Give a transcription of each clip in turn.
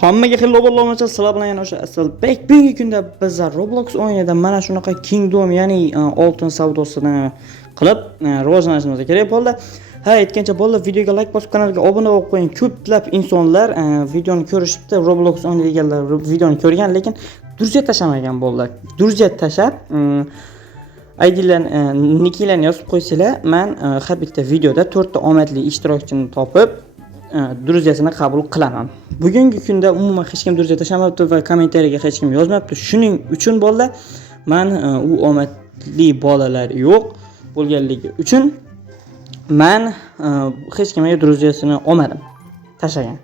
Hammaga xillo bo'lmoqchi, sizlar bilan yana o'sha Asalbek. Bugungi kunda bizlar Roblox o'yinida mana shunaqa Kingdom, ya'ni oltin savdosini qilib rivojlanishimiz kerak bo'ldi. Ha, aytgancha bo'ldi, videoga like bosib, kanalga obuna bo'lib qo'ying. Ko'plab insonlar videoni ko'rishibdi, Roblox o'ynaydiganlar videoni ko'rgan, lekin durjat tashamagan bo'ldi. Durjat tashab ID'larni, nicklarni yozib qo'ysanglar, men har bitta videoda 4 ta omadli ishtirokchini topib durjasini qabul qilaman. Bugungi kunda umuman hech kim durja tashamabdi va kommentariyaga hech kim yozmabdi. Shuning uchun bolalar, men u omadli bolalar yo'q bo'lganligi uchun men hech kimga durjasini olmadim, tashlagan.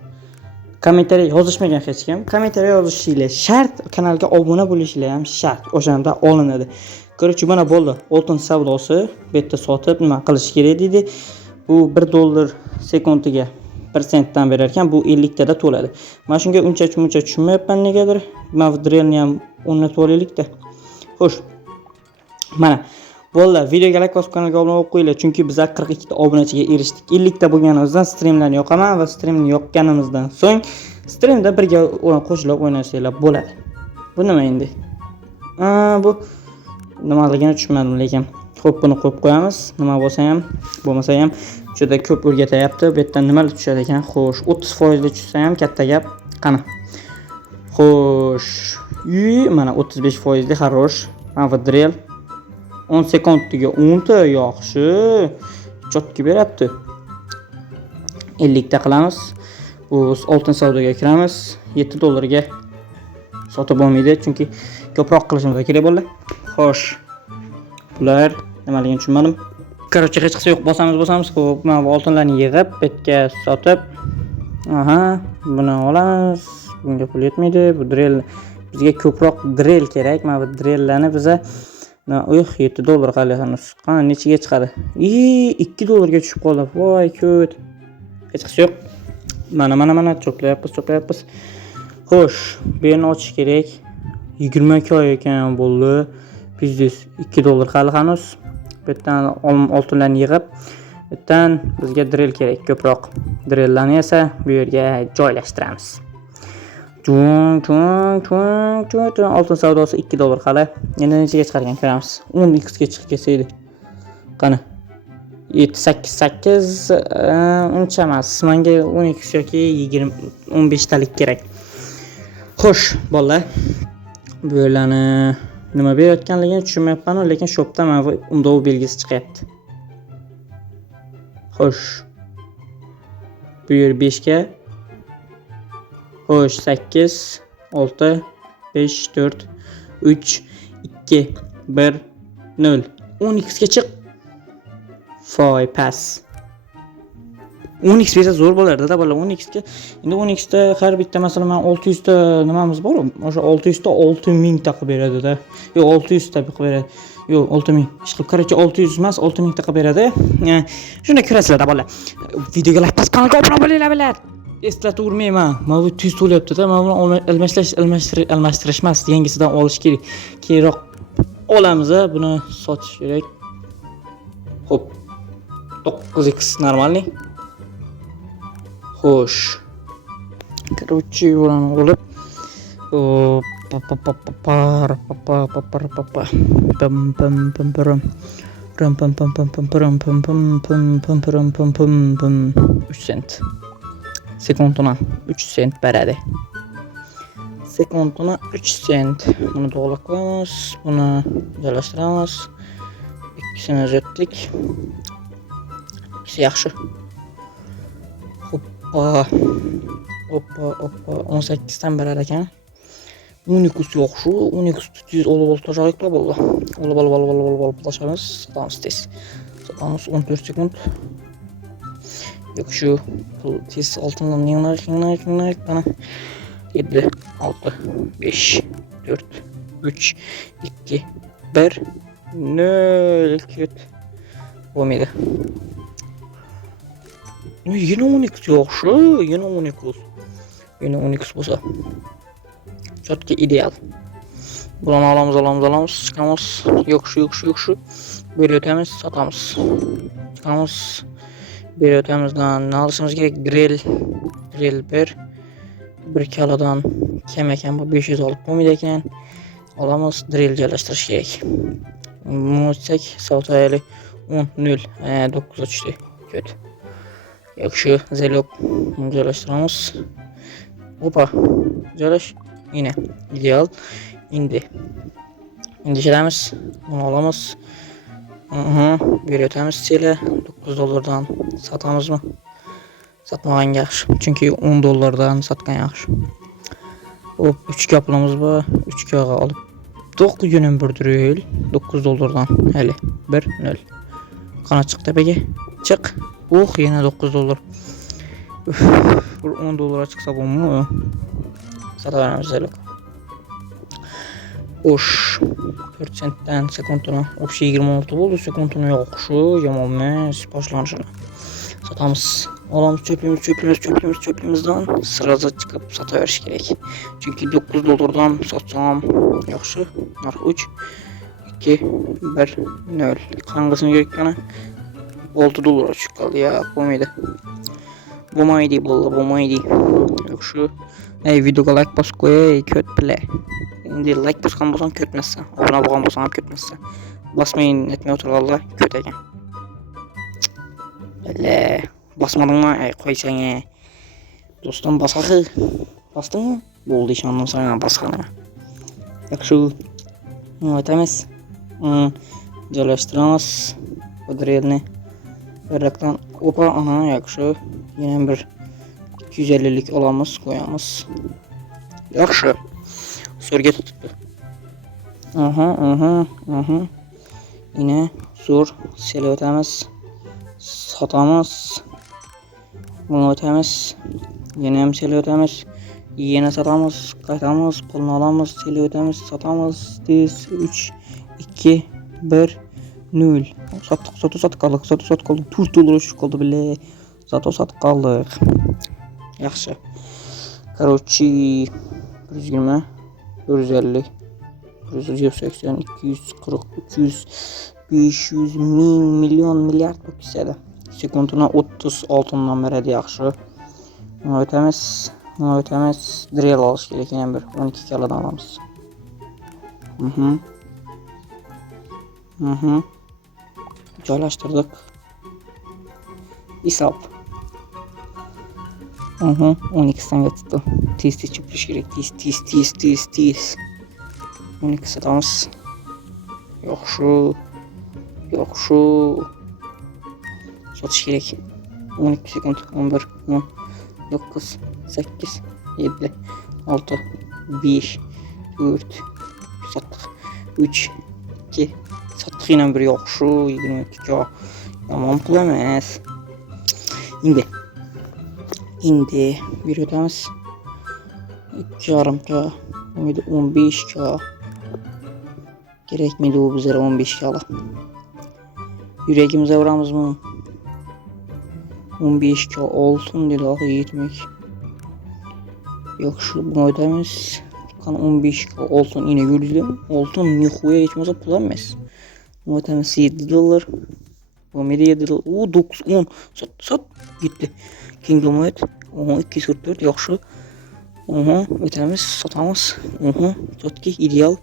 Kommentariya yozishmagan hech kim. Kommentariya yozishinglar shart, kanalga obuna bo'lishinglar ham shart. O'shanda olinadi. Короче, mana bo'ldi. Oltin savdosi bu yerda sotib nima qilish kerak dedi. Bu $1 sekundiga 1 berar ekan, bu 50 tada to'ladi. Men shunga uncha tushunmayapman negadir. Men drelni ham o'rnatib olaylik-da. Xo'sh. Mana bo'ldi. Videoga like bosib, kanalga obuna bo'lib qo'yinglar, chunki biz 42 ta obunachiga erishdik. 50 ta bo'lganimizdan streamlarni yoqaman va streamni yoqqanimizdan so'ng streamda birga qo'shilib o'ynashinglar bo'ladi. Bu nima endi? Bu nimaligini tushunmadim, lekin xo'p, buni qo'yib qo'yamiz. Nima bo'lsa ham, bo'lmasa ham juda ko'p o'rgatyapti. Bu yerdan nimalar tushadi ekan? Xo'sh, 30% tushsa ham katta gap. Qani. Xo'sh, mana 35% xarosh. Avdrel 10 sekundiga 10 ta yaxshi. Chotki berapti. 50 ta qilamiz. Bu oltin savdoga kiramiz. $7 ga sotib olmaydi, chunki ko'proq qilishimiz kerak bo'ldi. Xo'sh. Bular nimaligini tushunmadim. Короче, hech qisi yo'q, bosamiz. Xo'p, men bu oltinlarni yig'ib, betga sotib, buni olamiz. Bunga pul yetmaydi. Bu drel bizga ko'proq drel kerak. Mana bu drellarni biza $7 qali hanuz. Qani nechiga chiqadi? $2 ga tushib qoldi. Voy, ko't. Hech qisi yo'q. Mana cho'playapmiz. Xo'sh, bu yerni ochish kerak. 20 koy ekan bo'ldi. Biznes $2 qali hanuz. Bu yerdan oltinlarni yig'ib, bu yerdan bizga drill kerak ko'proq. Drilllarni esa bu yerga joylashtiramiz. Oltin savdosi $2 qali. Endi nechaga chiqargan ko'ramiz. 10x ga chiqib kelsa edi. Qani. 8 uncha emas. Menga 10x yoki 15 talik kerak. Xo'sh, bolalar. Bu yerlarni nima berayotganligini tushunmayapman, lekin shopda mana bu undov belgisi chiqyapti. Xo'sh. Bu yer 5 ga. Xo'sh, 8, 6, 5, 4, 3, 2, 1, 0. 10x ga chiq. Foy pas. 10x bersa zo'r bo'lardi-da, bolalar. 10x ga. Endi 10x da har bitta masalan 600 ta nimamiz bor. O'sha 600 ta 6000 ta qilib beradi-da. Yo'q, 600 ta qilib beradi. Yo'q, 6000. Ish qilib, qarachi 600 emas, 6000 ta qilib beradi. Shunda ko'rasizlar-da, bolalar. Videoga like bosib, kanalga obuna bo'linglar, bolalar. Eslatib urmayman. Mana bu tuz to'lyapti-da. Mana buni almashtirish emas, yangisidan olish kerak. Keyinroq olamiz-a, buni sotish kerak. Xo'p. 9x normalniy. Xo'sh. Короче, ularni olib sekunduna 3 sent beradi. Sekunduna 3 sent. Buni to'g'rilab qo'yamiz, buni joylashtiramiz. Ikkisini o'zatdik. Yaxshi. Hoppa 18 dan berar ekan. 10x yaxshi. 10x 100 olib tashlaylik bo'ldi. Olib tashlaymiz. Sotamiz tez. Sotamiz 14 sekund. Yaxshi. Tez oltinlarni yig'nak. Mana 7, 6, 5, 4, 3, 2, 1, 0. Bo'lmaydi. Yine 10x yaxshi, yine 10x bo'lsa. Chotki ideal. Bularni olamiz, chiqamiz. Yaxshi. Bu yerga o'tamiz, sotamiz. Chiqamiz. Bu yerga o'tamizdan nima olishimiz kerak? Grill 1, bir kaladan kem ekan bu 500 olib bo'lmaydi ekan. Olamiz, drill joylashtirish kerak. Mo'sak savtayli 10.0 9 tushdi. Kötü. Yaxshi, zelok joylashtiramiz. Opa, joylash. Yine ideal. Endi ishlaymiz. Bunu olamiz. Bir ötemiz sile 9 dolardan satamızmı? Satmagan yaxshi. Çünkü 10 dolardan satgan yaxshi. Hop 3 kapılımız var. 3 kağa alıp 9 günün bir drill 9 dolardan hele 1-0. Kana çıktı peki. Çık. Yine 9 dolar. Üf, 10 dolara çıksa bu mu? Sataveremiz zelok. Hoş. 4 centten sekunduna. Общий 26 oldu. Sekunduna yaxshi. Yomon emas. Boshlanishini. Satamiz. Olamiz çöplüğümüzden sırada çıkıp sataverish kerak. Çünkü 9 dolardan satsam yaxshi. Narx 3 2 1 0. Qanqasini gerekgani 6 dolara tushib qoldi ya. Bo'lmaydi. Yaxshi. Videoga like bosib qo'y, köt bile. Endi like bosgan bo'lsam kötmezsen, abone bo'lgan bo'lsam ham kötmezsen. Basmayın etmey oturganlar köt ekan. Bile basmadingmi? Qo'ysang ya. Do'stim basaqı. Bastыңmы? Bo'ldi, ishondim sana basqana. Yaxshi. Aytamiz. Joylashtiramiz. Drillni. Rakdan opa ana yaxshi. Yana bir 250'lik olamiz, qo'yamiz. Yaxshi. So'rga tutibdi. Yine zo'r sel o'tamiz. Satamiz. Bunu o'tamiz. Yana ham sel o'tamiz. Yana satamiz, qaytamiz, pulni olamiz, sel o'tamiz, satamiz. 3 2 1 0. Satib qoldik. 4 dolar tushib qoldi bile. Satib qoldik. Yaxshi. Короче, 120 450 180 240 300 500 1000 milyon milyard bo'lib ketadi. Sekunduna 30 oltindan beradi yaxshi. Bunu o'tamiz. Drill olish kerak yana bir 12 kaladan olamiz. Joylashtirdik. Hisob. 12 tane tuttu. Tiz çıkmış gerek. Tiz. 12 satamiz. Yaxshi. Sotish kerak. 12 sekund. 11 10 9 8 7 6 5 4 sattık. 3 2 sattık yine bir yaxshi. 22 yomon pul emas. Endi bir ötemiz 2,5K, 15K. Gerekmedi o bizlere 15K'la. Yüreğimize vuramız mı? 15K olsun dedi ağı yetmek. Yaxşı bunu ötemiz. Kan 15K olsun yine gördüm. Olsun nixuya geçmezse pul emas. Bunu ötemiz 7 dolar. Bu 7 dolar. 9 10 sat gitti. Kingdom et. 244 yaxşı. Ötemiz satamız. Çok ideal.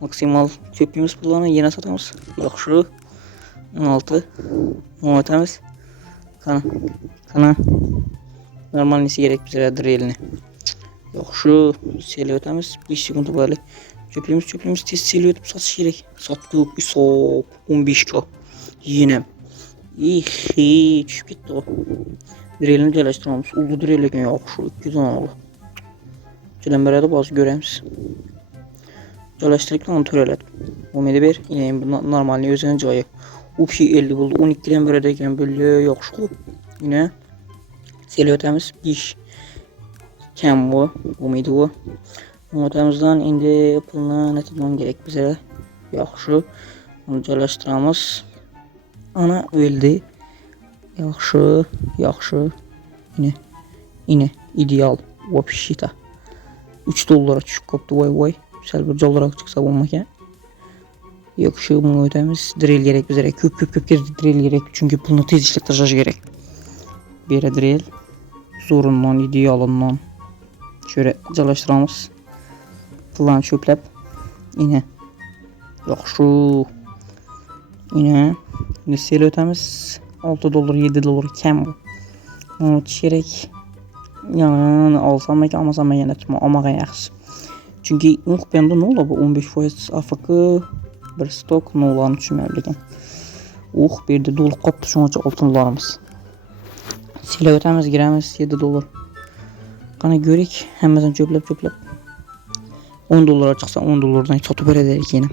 Maksimal çöpümüz pullarını yine satamız. Yaxşı. 16. Ötemiz. Kana. Normal nesi gerek bize drillini. Yaxşı. Seli ötemiz. 5 sekund böyle. Çöpümüz tez seli ötüp satış gerek. Sattık. Isop. 15K. Yine. Düşüp gitti o. Drillini joylashtiramiz. Ulu drill ekan yaxshi 200 oldi. Joydan beradi bazı göremiz. Joylashtirib onu to'raladi. Umidi ber. Yine normalni o'zining joyi. Общий 50 bo'ldi. 12 dan beradi ekan böyle yaxshi. Yine sel o'tamiz 5. Kam bu. Umidi bu. O'tamizdan endi pulni netman gerek bize. Yaxshi. Bunu joylashtiramiz. Ana o'ldi. Yaxşı. Yine ideal. Вообще-то. 3 dolara tushib qopti voy. Sal bir dolara chiqsa bo'lmagan. Yaxşı bunu o'tamiz. Drill gerek bizga. Ko'p drill gerek. Çünkü pulni tez ishlattirish gerek. Bera drill. Zo'rundan, idealından. Şöyle çalıştıramiz. Pullarni cho'plab. Yine. Yo'q shu. Yine. Sel o'tamiz. 6 dollar, 7 dollar kam bu. Onu kerak. Yani olsam ekan, olmasam yana tutma, olmagan yaxshi. Chunki u qilganda nol bu 15% AFK bir stok nollarni tushunmayapti ekan. Bu yerda to'liq qopdi, shuncha oltinlarimiz. Sel o'tamiz, giramiz 7 dollar. Qani ko'rik, hammasini cho'plab. 10 dollar chiqsa 10 dollardan sotib beradi ekan.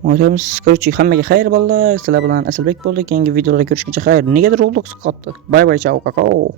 O'tamiz. Korchi, hammaga xayr bolalar. Sizlar bilan Asalbek bo'ldi. Keyingi videolarda ko'rishguncha xayr. Negadir Roblox qotdi. Bay bay, chao, kakao.